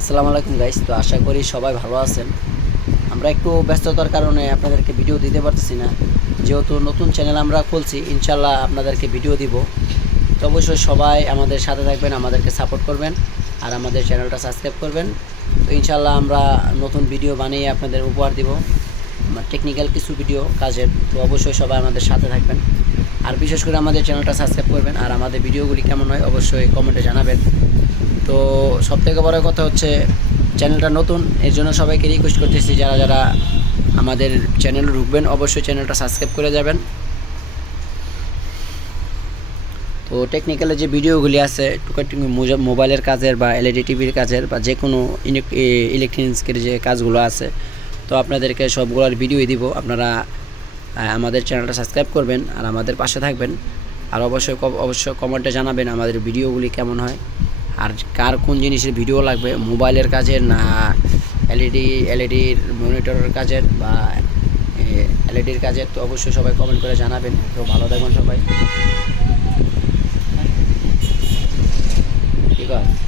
আসসালামু আলাইকুম গাইস তো আশা করি সবাই ভালো আছেন। আমরা একটু ব্যস্ততার কারণে আপনাদেরকে ভিডিও দিতে পারতেছি না। যেহেতু নতুন চ্যানেল আমরা খুলছি ইনশাল্লাহ আপনাদেরকে ভিডিও দিব। তো অবশ্যই সবাই আমাদের সাথে থাকবেন, আমাদেরকে সাপোর্ট করবেন আর আমাদের চ্যানেলটা সাবস্ক্রাইব করবেন। তো ইনশাল্লাহ আমরা নতুন ভিডিও বানিয়ে আপনাদের উপহার দিব। টেকনিক্যাল কিছু ভিডিও কাজের, তো অবশ্যই সবাই আমাদের সাথে থাকবেন। আর বিশেষ করে আমাদের চ্যানেলটা সাবস্ক্রাইব করবেন, আর আমাদের ভিডিওগুলি কেমন হয় অবশ্যই কমেন্টে জানাবেন। তো সব থেকে বড় কথা হচ্ছে চ্যানেলটা নতুন, এর জন্য সবাইকে রিকোয়েস্ট করতেছি, যারা যারা আমাদের চ্যানেলে ঢুকবেন, অবশ্যই চ্যানেলটা সাবস্ক্রাইব করে যাবেন। তো টেকনিক্যালে যে ভিডিওগুলি আছে মোবাইলের কাজের বা এলইডি টিভির কাজের বা যে কোনো ইলেকট্রনিক্সের যে কাজগুলো আছে তো আপনাদেরকে সবগুলোর ভিডিওই দিব। আপনারা আমাদের চ্যানেলটা সাবস্ক্রাইব করবেন আর আমাদের পাশে থাকবেন। আর অবশ্যই অবশ্যই কমেন্টে জানাবেন আমাদের ভিডিওগুলি কেমন হয়। আর কার কোন জিনিসের ভিডিও লাগবে মোবাইলের কাজের না এলইডি এলইডির মনিটরের কাজের বা এলইডির কাজের, তো অবশ্যই সবাই কমেন্ট করে জানাবেন। তো ভালো থাকবেন সবাই।